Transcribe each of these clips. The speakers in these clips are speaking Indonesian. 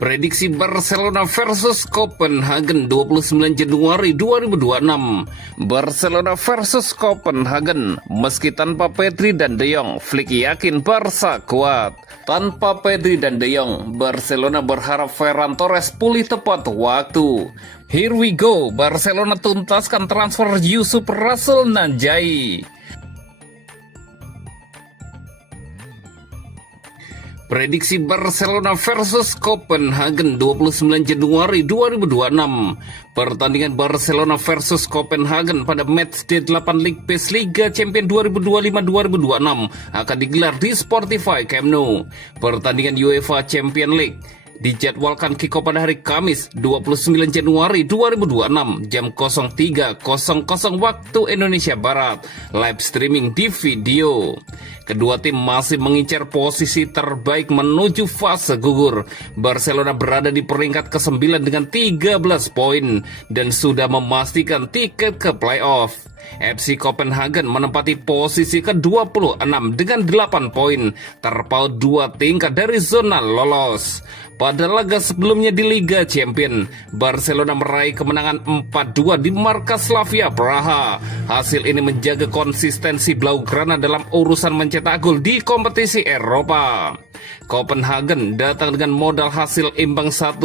Prediksi Barcelona versus Copenhagen 29 Januari 2026. Barcelona versus Copenhagen. Meski tanpa Pedri dan De Jong, Flick yakin Barca kuat. Tanpa Pedri dan De Jong, Barcelona berharap Ferran Torres pulih tepat waktu. Here we go, Barcelona tuntaskan transfer Yusuf Russell Nanjai. Prediksi Barcelona versus Copenhagen 29 Januari 2026. Pertandingan Barcelona versus Copenhagen pada matchday 8 League Pass Liga Champions 2025-2026 akan digelar di Spotify Camp Nou. Pertandingan UEFA Champions League dijadwalkan kick-off pada hari Kamis 29 Januari 2026 jam 03.00 waktu Indonesia Barat. Live streaming di video. Kedua tim masih mengincar posisi terbaik menuju fase gugur. Barcelona berada di peringkat ke-9 dengan 13 poin dan sudah memastikan tiket ke playoff. FC Copenhagen menempati posisi ke-26 dengan 8 poin, terpaut 2 tingkat dari zona lolos. Pada laga sebelumnya di Liga Champions, Barcelona meraih kemenangan 4-2 di markas Slavia Praha. Hasil ini menjaga konsistensi Blaugrana dalam urusan mencetak gol di kompetisi Eropa. Copenhagen datang dengan modal hasil imbang 1-1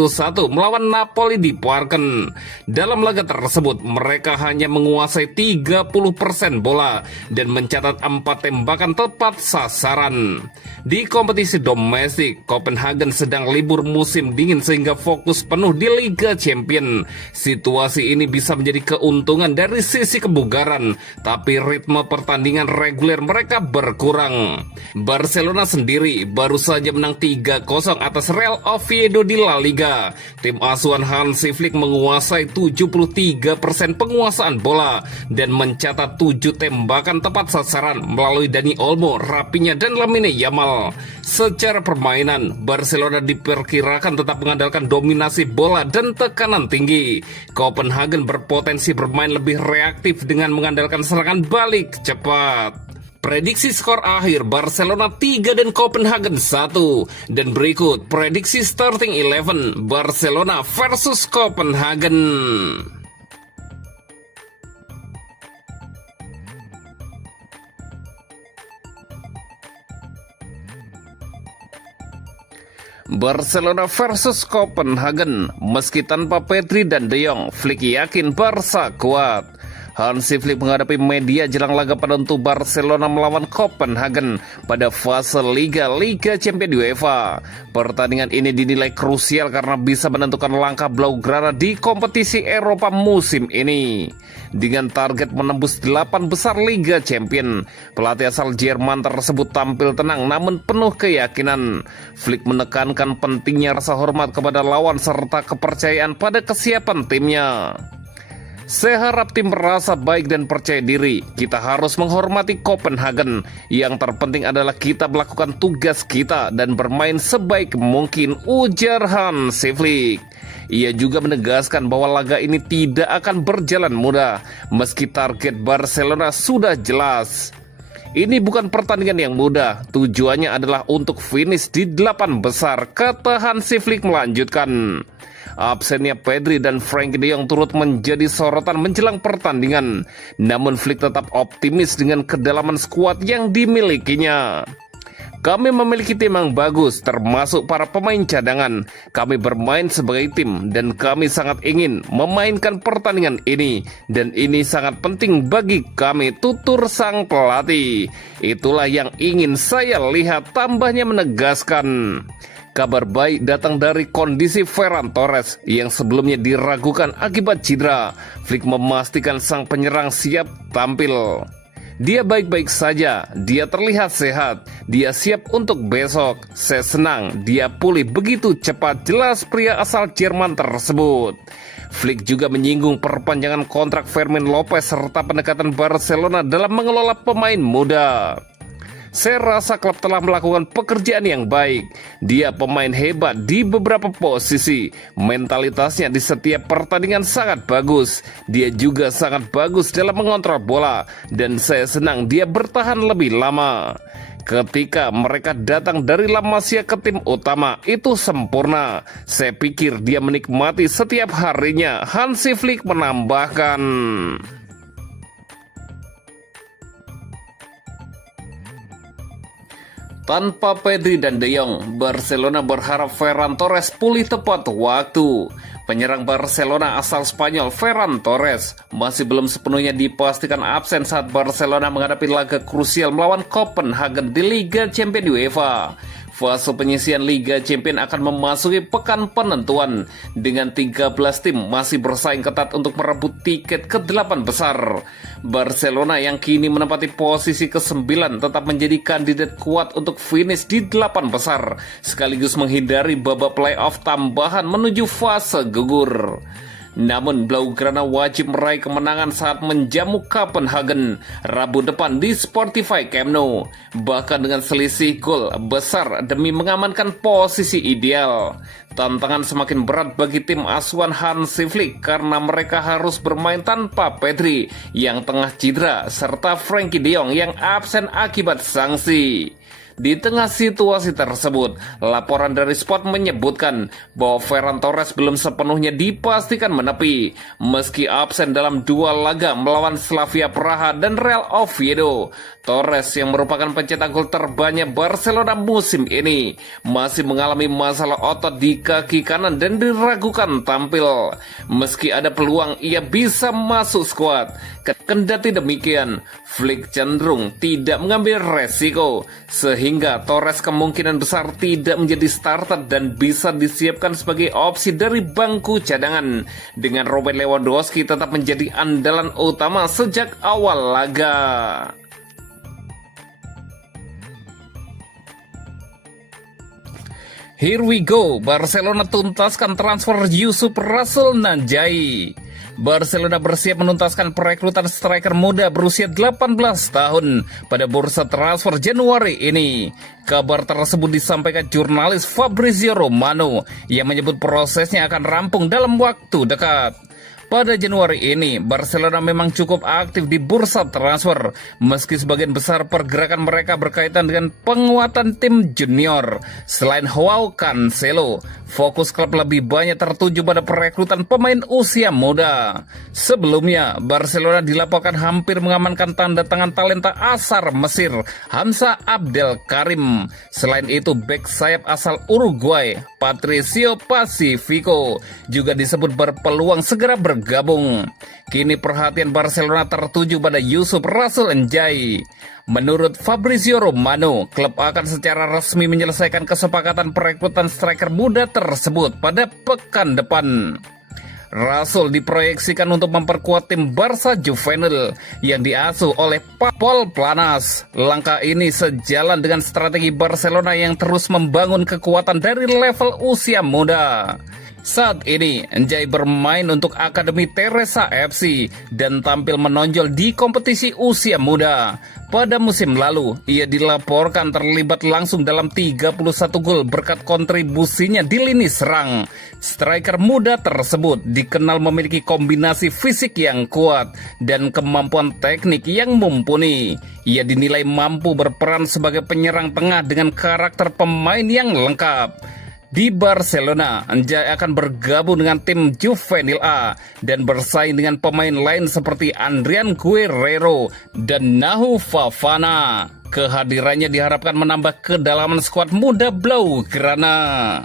melawan Napoli di Parken. Dalam laga tersebut, mereka hanya menguasai 30% bola dan mencatat 4 tembakan tepat sasaran. Di kompetisi domestik, Copenhagen sedang libur musim dingin sehingga fokus penuh di Liga Champions. Situasi ini bisa menjadi keuntungan dari sisi kebugaran, tapi ritme pertandingan reguler mereka berkurang. Barcelona sendiri baru saja menang 3-0 atas Real Oviedo di La Liga. Tim asuhan Hansi Flick menguasai 73% penguasaan bola dan mencatat 7 tembakan tepat sasaran melalui Dani Olmo, Rafinha, dan Lamine Yamal. Secara permainan, Barcelona diperkirakan tetap mengandalkan dominasi bola dan tekanan tinggi. Copenhagen berpotensi bermain lebih reaktif dengan mengandalkan serangan balik cepat. Prediksi skor akhir Barcelona 3 dan Copenhagen 1. Dan berikut prediksi starting 11 Barcelona versus Copenhagen. Barcelona versus Copenhagen. Meski tanpa Pedri dan De Jong, Flick yakin Barca kuat. Hansi Flick menghadapi media jelang laga penentu Barcelona melawan Copenhagen pada fase Liga Champions UEFA. Pertandingan ini dinilai krusial karena bisa menentukan langkah Blaugrana di kompetisi Eropa musim ini. Dengan target menembus 8 besar Liga Champions, pelatih asal Jerman tersebut tampil tenang namun penuh keyakinan. Flick menekankan pentingnya rasa hormat kepada lawan serta kepercayaan pada kesiapan timnya. Saya harap tim merasa baik dan percaya diri. Kita harus menghormati Copenhagen. Yang terpenting adalah kita melakukan tugas kita dan bermain sebaik mungkin, ujar Hansi Flick. Ia juga menegaskan bahwa laga ini tidak akan berjalan mudah, meski target Barcelona sudah jelas. Ini bukan pertandingan yang mudah, tujuannya adalah untuk finish di 8 besar, kata Hansi Flick melanjutkan. Absennya Pedri dan Frenkie de Jong turut menjadi sorotan menjelang pertandingan. Namun Flick tetap optimis dengan kedalaman skuad yang dimilikinya. Kami memiliki tim yang bagus, termasuk para pemain cadangan. Kami bermain sebagai tim dan kami sangat ingin memainkan pertandingan ini. Dan ini sangat penting bagi kami, tutur sang pelatih. Itulah yang ingin saya lihat, tambahnya menegaskan. Kabar baik datang dari kondisi Ferran Torres yang sebelumnya diragukan akibat cedera. Flick memastikan sang penyerang siap tampil. Dia baik-baik saja, dia terlihat sehat, dia siap untuk besok. Saya senang dia pulih begitu cepat, jelas pria asal Jerman tersebut. Flick juga menyinggung perpanjangan kontrak Fermin Lopez serta pendekatan Barcelona dalam mengelola pemain muda. Saya rasa klub telah melakukan pekerjaan yang baik. Dia pemain hebat di beberapa posisi. Mentalitasnya di setiap pertandingan sangat bagus. Dia juga sangat bagus dalam mengontrol bola. Dan saya senang dia bertahan lebih lama. ketika mereka datang dari La Masia ke tim utama itu sempurna. Saya pikir dia menikmati setiap harinya. Hansi Flick menambahkan. Tanpa Pedri dan De Jong, Barcelona berharap Ferran Torres pulih tepat waktu. Penyerang Barcelona asal Spanyol Ferran Torres masih belum sepenuhnya dipastikan absen saat Barcelona menghadapi laga krusial melawan Copenhagen di Liga Champions UEFA. Fase penyisian Liga Champions akan memasuki pekan penentuan dengan 13 tim masih bersaing ketat untuk merebut tiket ke 8 besar. Barcelona yang kini menempati posisi ke-9 tetap menjadi kandidat kuat untuk finish di 8 besar sekaligus menghindari babak playoff tambahan menuju fase gugur. Namun Blaugrana wajib meraih kemenangan saat menjamu Copenhagen Rabu depan di Spotify Camp Nou, bahkan dengan selisih gol besar demi mengamankan posisi ideal. Tantangan semakin berat bagi tim asuhan Hansi Flick karena mereka harus bermain tanpa Pedri yang tengah cedera serta Frenkie de Jong yang absen akibat sanksi. Di tengah situasi tersebut, laporan dari Sport menyebutkan bahwa Ferran Torres belum sepenuhnya dipastikan menepi meski absen dalam 2 laga melawan Slavia Praha dan Real Oviedo. Torres yang merupakan pencetak gol terbanyak Barcelona musim ini masih mengalami masalah otot di kaki kanan dan diragukan tampil. Meski ada peluang ia bisa masuk skuad, kendati demikian Flick cenderung tidak mengambil resiko sehingga Torres kemungkinan besar tidak menjadi starter dan bisa disiapkan sebagai opsi dari bangku cadangan dengan Robert Lewandowski tetap menjadi andalan utama sejak awal laga. Here we go, Barcelona tuntaskan transfer Yusuf Russell Nanjai. Barcelona bersiap menuntaskan perekrutan striker muda berusia 18 tahun pada bursa transfer Januari ini. Kabar tersebut disampaikan jurnalis Fabrizio Romano yang menyebut prosesnya akan rampung dalam waktu dekat. Pada Januari ini, Barcelona memang cukup aktif di bursa transfer, meski sebagian besar pergerakan mereka berkaitan dengan penguatan tim junior. Selain Joao Cancelo, fokus klub lebih banyak tertuju pada perekrutan pemain usia muda. Sebelumnya, Barcelona dilaporkan hampir mengamankan tanda tangan talenta asal Mesir, Hamza Abdel Karim. Selain itu, bek sayap asal Uruguay, Patricio Pacifico, juga disebut berpeluang segera bergabung. Kini perhatian Barcelona tertuju pada Yusuf Russell Nanjai. Menurut Fabrizio Romano, klub akan secara resmi menyelesaikan kesepakatan perekrutan striker muda tersebut pada pekan depan. Russell diproyeksikan untuk memperkuat tim Barca Juvenil yang diasuh oleh Paul Planas. Langkah ini sejalan dengan strategi Barcelona yang terus membangun kekuatan dari level usia muda. Saat ini, Nanjai bermain untuk Akademi Teresa FC dan tampil menonjol di kompetisi usia muda. Pada musim lalu, ia dilaporkan terlibat langsung dalam 31 gol berkat kontribusinya di lini serang. Striker muda tersebut dikenal memiliki kombinasi fisik yang kuat dan kemampuan teknik yang mumpuni. Ia dinilai mampu berperan sebagai penyerang tengah dengan karakter pemain yang lengkap. Di Barcelona, Nanjai akan bergabung dengan tim Juvenil A dan bersaing dengan pemain lain seperti Adrian Guerrero dan Nahu Fofana. Kehadirannya diharapkan menambah kedalaman skuad muda Blaugrana.